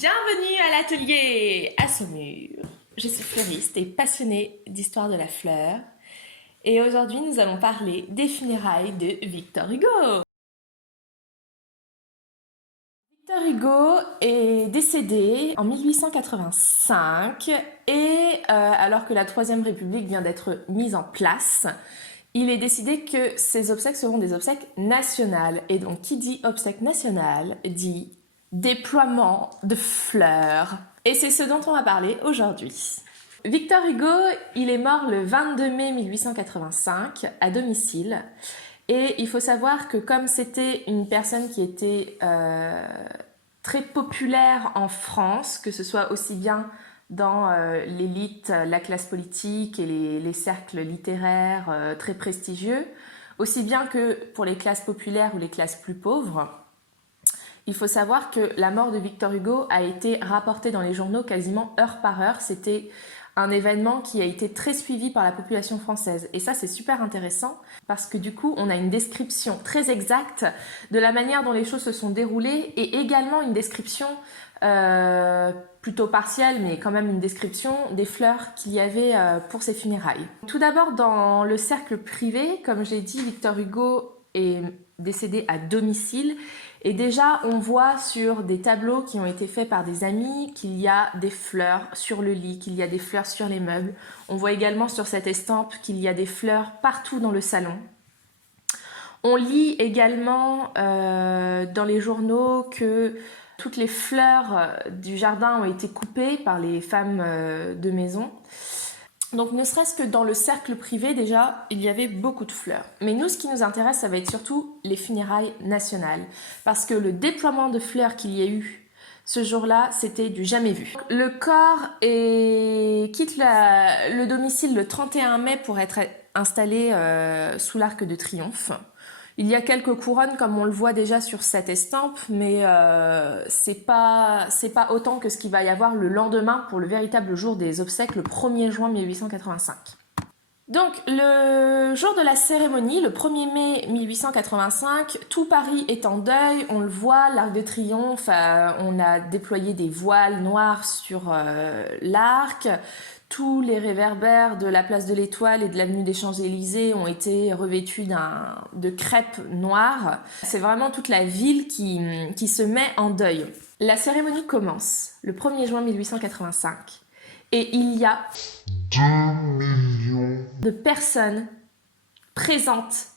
Bienvenue à l'atelier à Saumur. Je suis fleuriste et passionnée d'histoire de la fleur. Et aujourd'hui, nous allons parler des funérailles de Victor Hugo. Victor Hugo est décédé en 1885 et alors que la Troisième République vient d'être mise en place, il est décidé que ses obsèques seront des obsèques nationales. Et donc, qui dit obsèques nationales dit déploiement de fleurs. Et c'est ce dont on va parler aujourd'hui. Victor Hugo, il est mort le 22 mai 1885 à domicile. Et il faut savoir que comme c'était une personne qui était très populaire en France, que ce soit aussi bien dans l'élite, la classe politique et les cercles littéraires très prestigieux, aussi bien que pour les classes populaires ou les classes plus pauvres. Il faut savoir que la mort de Victor Hugo a été rapportée dans les journaux quasiment heure par heure. C'était un événement qui a été très suivi par la population française. Et ça, c'est super intéressant parce que du coup, on a une description très exacte de la manière dont les choses se sont déroulées et également une description plutôt partielle, mais quand même une description des fleurs qu'il y avait pour ces funérailles. Tout d'abord, dans le cercle privé, comme j'ai dit, Victor Hugo est décédé à domicile. Et déjà, on voit sur des tableaux qui ont été faits par des amis qu'il y a des fleurs sur le lit, qu'il y a des fleurs sur les meubles. On voit également sur cette estampe qu'il y a des fleurs partout dans le salon. On lit également dans les journaux que toutes les fleurs du jardin ont été coupées par les femmes de maison. Donc ne serait-ce que dans le cercle privé déjà, il y avait beaucoup de fleurs. Mais nous, ce qui nous intéresse, ça va être surtout les funérailles nationales. Parce que le déploiement de fleurs qu'il y a eu ce jour-là, c'était du jamais vu. Le corps quitte le domicile le 31 mai pour être installé sous l'Arc de Triomphe. Il y a quelques couronnes comme on le voit déjà sur cette estampe, mais c'est pas autant que ce qu'il va y avoir le lendemain pour le véritable jour des obsèques, le 1er juin 1885. Donc le jour de la cérémonie, le 1er mai 1885, tout Paris est en deuil, on le voit, l'Arc de Triomphe, on a déployé des voiles noirs sur l'arc. Tous les réverbères de la place de l'Étoile et de l'avenue des Champs-Élysées ont été revêtus de crêpe noire. C'est vraiment toute la ville qui se met en deuil. La cérémonie commence le 1er juin 1885 et il y a 2 millions de personnes présentes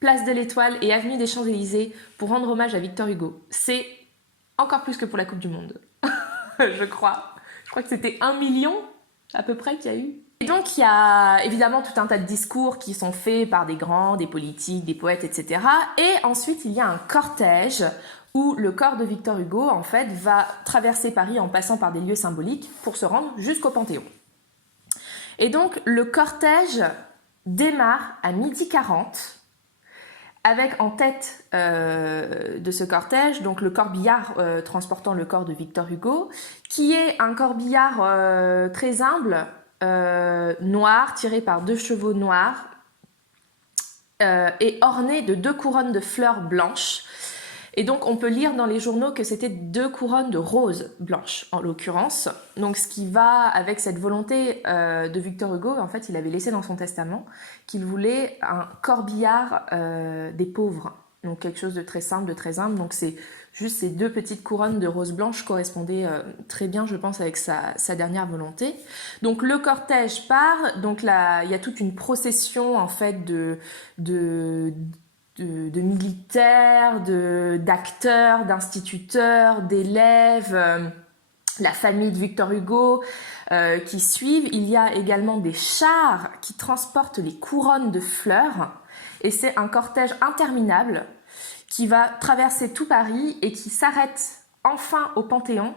place de l'Étoile et avenue des Champs-Élysées pour rendre hommage à Victor Hugo. C'est encore plus que pour la Coupe du Monde, je crois. Je crois que c'était 1 million à peu près qu'il y a eu. Et donc il y a évidemment tout un tas de discours qui sont faits par des grands, des politiques, des poètes, etc. Et ensuite il y a un cortège où le corps de Victor Hugo en fait va traverser Paris en passant par des lieux symboliques pour se rendre jusqu'au Panthéon. Et donc le cortège démarre à 12h40 avec en tête de ce cortège donc le corbillard transportant le corps de Victor Hugo, qui est un corbillard très humble, noir, tiré par 2 chevaux noirs et orné de 2 couronnes de fleurs blanches. Et donc on peut lire dans les journaux que c'était 2 couronnes de roses blanches en l'occurrence. Donc ce qui va avec cette volonté de Victor Hugo, en fait il avait laissé dans son testament qu'il voulait un corbillard des pauvres. Donc quelque chose de très simple, de très humble. Donc c'est juste ces 2 petites couronnes de roses blanches correspondaient très bien, je pense, avec sa dernière volonté. Donc le cortège part. Donc là il y a toute une procession en fait de militaires, d'acteurs, d'instituteurs, d'élèves, la famille de Victor Hugo qui suivent. Il y a également des chars qui transportent les couronnes de fleurs et c'est un cortège interminable qui va traverser tout Paris et qui s'arrête enfin au Panthéon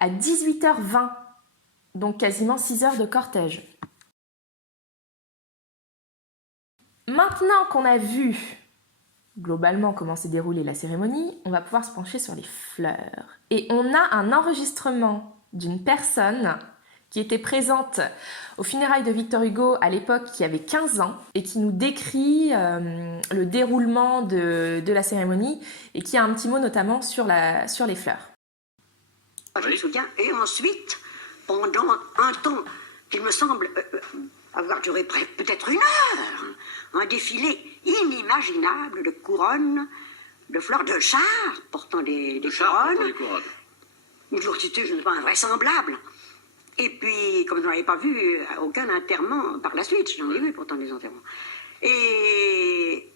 à 18h20, donc quasiment 6 heures de cortège. Maintenant qu'on a vu globalement comment s'est déroulée la cérémonie, on va pouvoir se pencher sur les fleurs. Et on a un enregistrement d'une personne qui était présente aux funérailles de Victor Hugo à l'époque, qui avait 15 ans, et qui nous décrit le déroulement de la cérémonie, et qui a un petit mot notamment sur les fleurs. Je me souviens. Et ensuite, pendant un temps qu'il me semble avoir duré peut-être une heure, un défilé inimaginable de couronnes, de fleurs de char portant des couronnes. Une journée, je ne sais pas, invraisemblable. Et puis, comme je n'avais pas vu aucun enterrement par la suite, j'en ai vu pourtant des enterrements. Et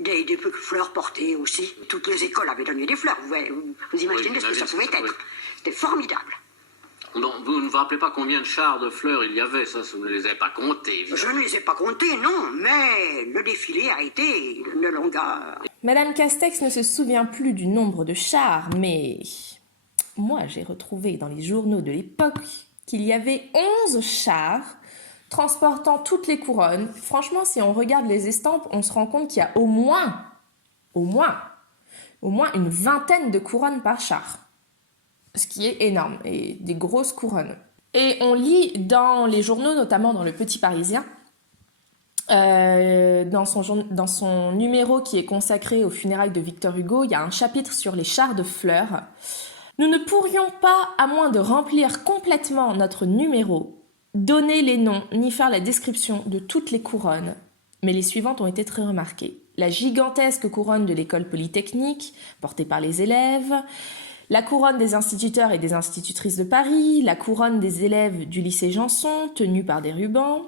des fleurs portées aussi. Toutes les écoles avaient donné des fleurs. Vous imaginez ce que ça pouvait être. C'était formidable. Non, vous ne vous rappelez pas combien de chars de fleurs il y avait, ça, vous ne les avez pas comptés, évidemment. Je ne les ai pas comptés, non, mais le défilé a été de longueur. Madame Castex ne se souvient plus du nombre de chars, mais moi j'ai retrouvé dans les journaux de l'époque qu'il y avait 11 chars transportant toutes les couronnes. Franchement, si on regarde les estampes, on se rend compte qu'il y a au moins une vingtaine de couronnes par char. Ce qui est énorme, et des grosses couronnes. Et on lit dans les journaux, notamment dans le Petit Parisien, dans son numéro qui est consacré aux funérailles de Victor Hugo, il y a un chapitre sur les chars de fleurs. Nous ne pourrions pas, à moins de remplir complètement notre numéro, donner les noms ni faire la description de toutes les couronnes, mais les suivantes ont été très remarquées. La gigantesque couronne de l'école polytechnique, portée par les élèves, la couronne des instituteurs et des institutrices de Paris, la couronne des élèves du lycée Janson, tenue par des rubans,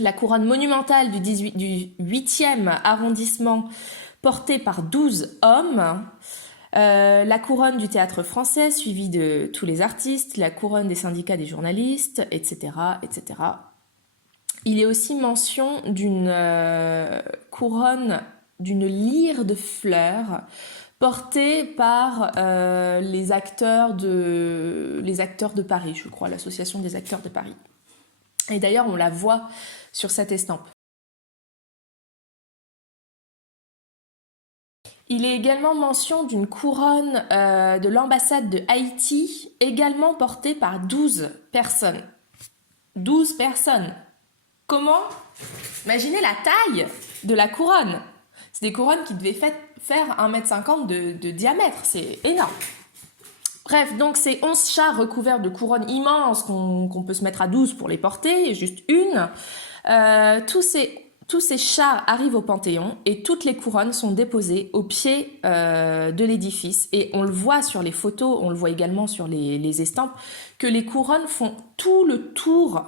la couronne monumentale du 8e arrondissement, portée par 12 hommes, la couronne du théâtre français, suivie de tous les artistes, la couronne des syndicats des journalistes, etc., etc. Il est aussi mention d'une couronne, d'une lyre de fleurs, portée par les acteurs de Paris, je crois, l'association des acteurs de Paris. Et d'ailleurs, on la voit sur cette estampe. Il est également mention d'une couronne de l'ambassade de Haïti, également portée par 12 personnes. 12 personnes. Comment? Imaginez la taille de la couronne. C'est des couronnes qui devaient faire 1,50 m de diamètre, c'est énorme. Bref, donc ces 11 chars recouverts de couronnes immenses qu'on peut se mettre à 12 pour les porter, juste une. Tous ces chars arrivent au Panthéon et toutes les couronnes sont déposées au pied de l'édifice. Et on le voit sur les photos, on le voit également sur les estampes, que les couronnes font tout le tour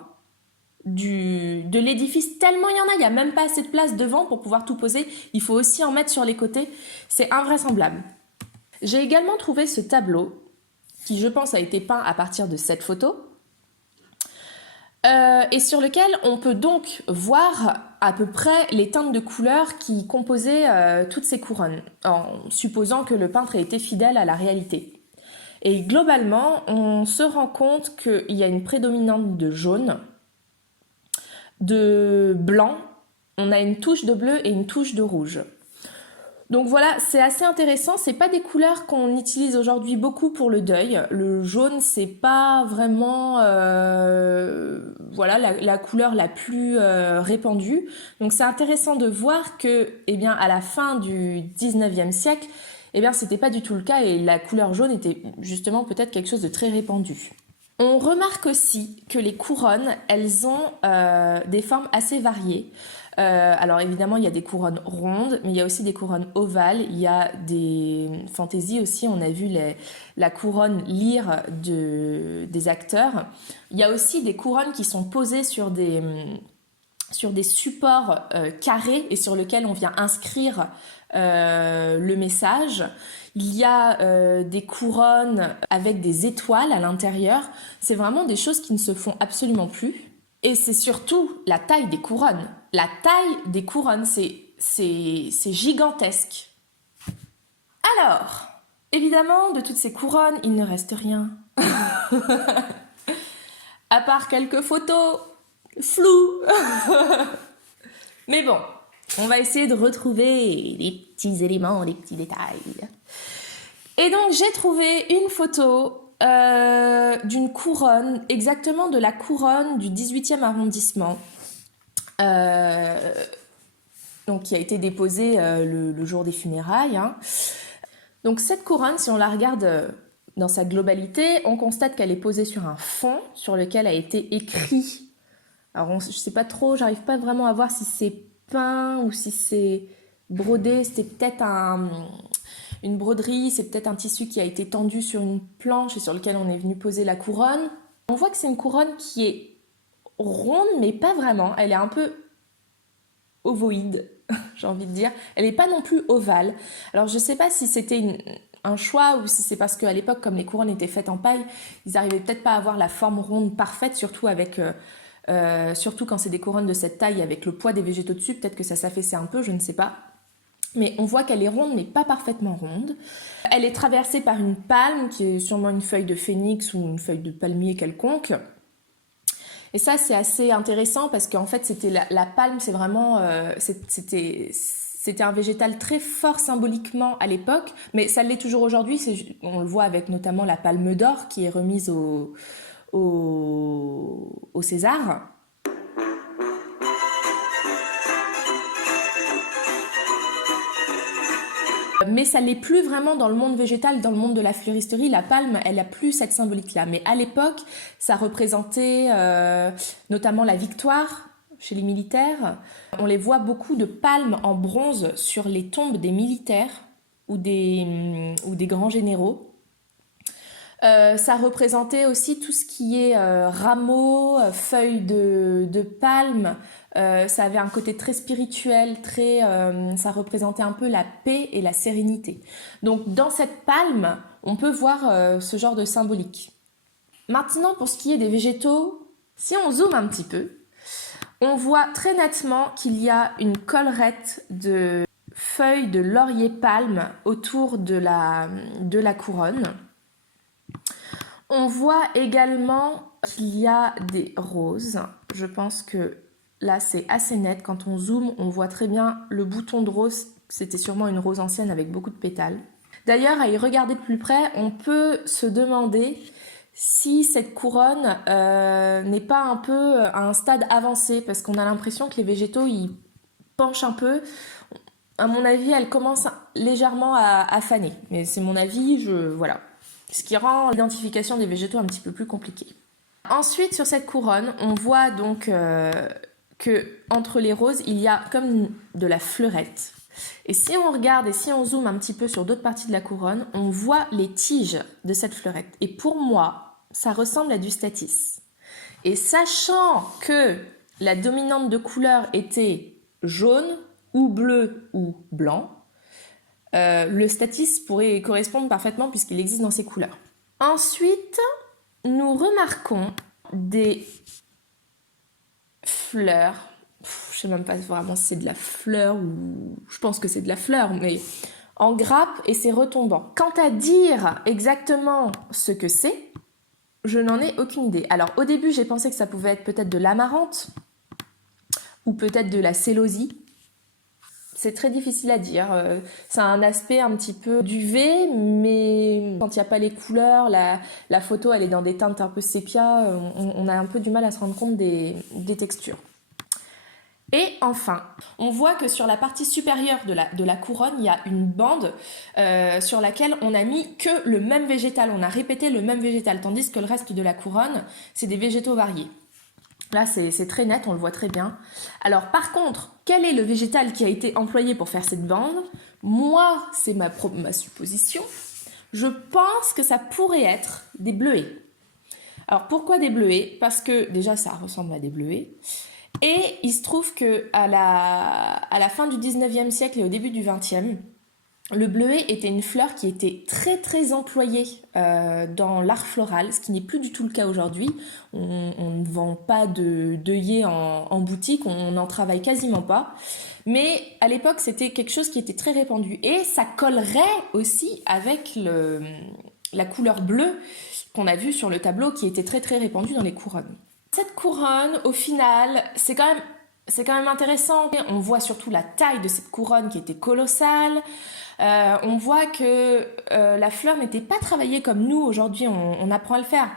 de l'édifice, tellement il n'y a même pas assez de place devant pour pouvoir tout poser, il faut aussi en mettre sur les côtés, c'est invraisemblable. J'ai également trouvé ce tableau, qui je pense a été peint à partir de cette photo, et sur lequel on peut donc voir à peu près les teintes de couleurs qui composaient toutes ces couronnes, en supposant que le peintre ait été fidèle à la réalité. Et globalement, on se rend compte qu'il y a une prédominante de jaune, de blanc, on a une touche de bleu et une touche de rouge. Donc voilà, c'est assez intéressant, c'est pas des couleurs qu'on utilise aujourd'hui beaucoup pour le deuil. Le jaune, c'est pas vraiment la couleur la plus répandue. Donc c'est intéressant de voir que à la fin du 19e siècle, c'était pas du tout le cas et la couleur jaune était justement peut-être quelque chose de très répandu. On remarque aussi que les couronnes, elles ont des formes assez variées. Alors évidemment, il y a des couronnes rondes, mais il y a aussi des couronnes ovales. Il y a des fantaisies aussi. On a vu la couronne lyre des acteurs. Il y a aussi des couronnes qui sont posées sur des supports carrés et sur lesquels on vient inscrire le message. Il y a des couronnes avec des étoiles à l'intérieur. C'est vraiment des choses qui ne se font absolument plus. Et c'est surtout la taille des couronnes. La taille des couronnes, c'est gigantesque. Alors, évidemment, de toutes ces couronnes, il ne reste rien. À part quelques photos floues. Mais bon, on va essayer de retrouver les petits éléments, les petits détails. Et donc, j'ai trouvé une photo d'une couronne, exactement de la couronne du 18e arrondissement, donc qui a été déposée le jour des funérailles. Hein. Donc cette couronne, si on la regarde dans sa globalité, on constate qu'elle est posée sur un fond sur lequel a été écrit. Alors, je sais pas trop, j'arrive pas vraiment à voir si c'est peint ou si c'est brodé. C'était peut-être une broderie, c'est peut-être un tissu qui a été tendu sur une planche et sur lequel on est venu poser la couronne. On voit que c'est une couronne qui est ronde, mais pas vraiment. Elle est un peu ovoïde, j'ai envie de dire. Elle n'est pas non plus ovale. Alors, je sais pas si c'était un choix ou si c'est parce qu'à l'époque, comme les couronnes étaient faites en paille, ils n'arrivaient peut-être pas à avoir la forme ronde parfaite, surtout quand c'est des couronnes de cette taille avec le poids des végétaux dessus. Peut-être que ça s'affaissait un peu, je ne sais pas. Mais on voit qu'elle est ronde, mais pas parfaitement ronde. Elle est traversée par une palme, qui est sûrement une feuille de phénix ou une feuille de palmier quelconque. Et ça, c'est assez intéressant parce qu'en fait, c'était la palme, c'est vraiment... C'était un végétal très fort symboliquement à l'époque, mais ça l'est toujours aujourd'hui. On le voit avec notamment la palme d'or qui est remise au César. Mais ça l'est plus vraiment dans le monde végétal, dans le monde de la fleuristerie. La palme, elle a plus cette symbolique-là. Mais à l'époque, ça représentait notamment la victoire chez les militaires. On les voit beaucoup de palmes en bronze sur les tombes des militaires ou des grands généraux. Ça représentait aussi tout ce qui est rameaux, feuilles de palme. Ça avait un côté très spirituel, ça représentait un peu la paix et la sérénité. Donc dans cette palme, on peut voir ce genre de symbolique. Maintenant, pour ce qui est des végétaux, si on zoome un petit peu, on voit très nettement qu'il y a une collerette de feuilles de laurier palme autour de la couronne. On voit également qu'il y a des roses. Je pense que là, c'est assez net. Quand on zoome, on voit très bien le bouton de rose. C'était sûrement une rose ancienne avec beaucoup de pétales. D'ailleurs, à y regarder de plus près, on peut se demander si cette couronne n'est pas un peu à un stade avancé, parce qu'on a l'impression que les végétaux, ils penchent un peu. À mon avis, elle commence légèrement à faner. Mais c'est mon avis, voilà. Ce qui rend l'identification des végétaux un petit peu plus compliquée. Ensuite, sur cette couronne, on voit donc que entre les roses, il y a comme de la fleurette. Et si on regarde et si on zoome un petit peu sur d'autres parties de la couronne, on voit les tiges de cette fleurette. Et pour moi, ça ressemble à du statice. Et sachant que la dominante de couleur était jaune ou bleu ou blanc, le statice pourrait correspondre parfaitement puisqu'il existe dans ces couleurs. Ensuite, nous remarquons des fleurs. Je ne sais même pas vraiment si c'est de la fleur ou... Je pense que c'est de la fleur, mais en grappe et c'est retombant. Quant à dire exactement ce que c'est, je n'en ai aucune idée. Alors au début, j'ai pensé que ça pouvait être peut-être de l'amarante ou peut-être de la célosie. C'est très difficile à dire. Ça a un aspect un petit peu duvet, mais quand il n'y a pas les couleurs, la photo elle est dans des teintes un peu sépia, on a un peu du mal à se rendre compte des textures. Et enfin, on voit que sur la partie supérieure de la couronne, il y a une bande sur laquelle on a mis que le même végétal. On a répété le même végétal, tandis que le reste de la couronne, c'est des végétaux variés. Là, c'est très net, on le voit très bien. Alors, par contre, quel est le végétal qui a été employé pour faire cette bande? Moi, c'est ma supposition. Je pense que ça pourrait être des bleuets. Alors, pourquoi des bleuets? Parce que, déjà, ça ressemble à des bleuets. Et il se trouve qu'à la fin du 19e siècle et au début du 20e, le bleuet était une fleur qui était très très employée dans l'art floral, ce qui n'est plus du tout le cas aujourd'hui. On ne vend pas d'œillets en boutique, on n'en travaille quasiment pas. Mais à l'époque, c'était quelque chose qui était très répandu. Et ça collerait aussi avec la couleur bleue qu'on a vue sur le tableau qui était très très répandue dans les couronnes. Cette couronne, au final, c'est quand même intéressant. On voit surtout la taille de cette couronne qui était colossale. On voit que la fleur n'était pas travaillée comme nous aujourd'hui, on apprend à le faire.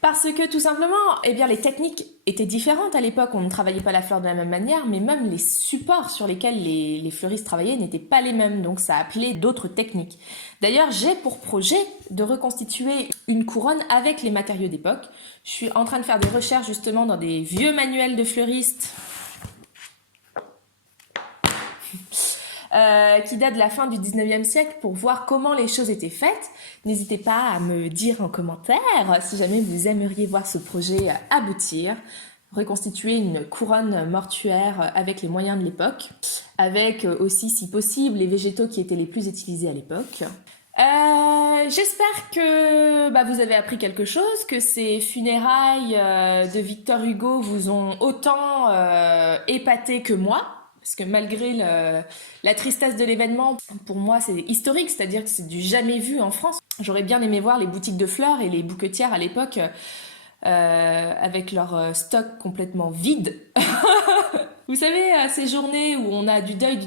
Parce que tout simplement, eh bien, les techniques était différente à l'époque. On ne travaillait pas la fleur de la même manière, mais même les supports sur lesquels les fleuristes travaillaient n'étaient pas les mêmes, donc ça appelait d'autres techniques. D'ailleurs, j'ai pour projet de reconstituer une couronne avec les matériaux d'époque. Je suis en train de faire des recherches justement dans des vieux manuels de fleuristes qui datent de la fin du 19e siècle pour voir comment les choses étaient faites. N'hésitez pas à me dire en commentaire si jamais vous aimeriez voir ce projet aboutir. Reconstituer une couronne mortuaire avec les moyens de l'époque, avec aussi, si possible, les végétaux qui étaient les plus utilisés à l'époque. J'espère que vous avez appris quelque chose, que ces funérailles de Victor Hugo vous ont autant épaté que moi. Parce que malgré la tristesse de l'événement, pour moi c'est historique, c'est-à-dire que c'est du jamais vu en France. J'aurais bien aimé voir les boutiques de fleurs et les bouquetières à l'époque avec leur stock complètement vide. Vous savez, ces journées où on a du deuil,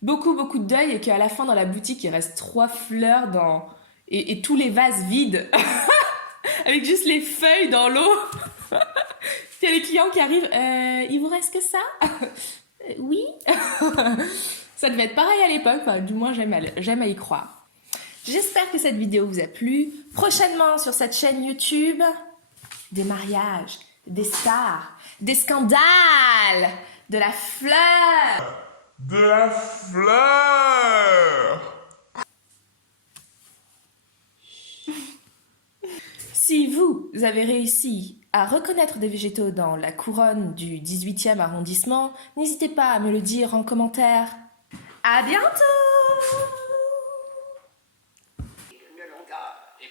beaucoup de deuil, et qu'à la fin dans la boutique il reste 3 fleurs et tous les vases vides, avec juste les feuilles dans l'eau. Il y a les clients qui arrivent, il vous reste que ça? Oui. Ça devait être pareil à l'époque, enfin, du moins j'aime à y croire. J'espère que cette vidéo vous a plu. Prochainement sur cette chaîne YouTube, des mariages, des stars, des scandales, de la fleur. De la fleur. Si vous avez réussi à reconnaître des végétaux dans la couronne du 18e arrondissement, n'hésitez pas à me le dire en commentaire. À bientôt!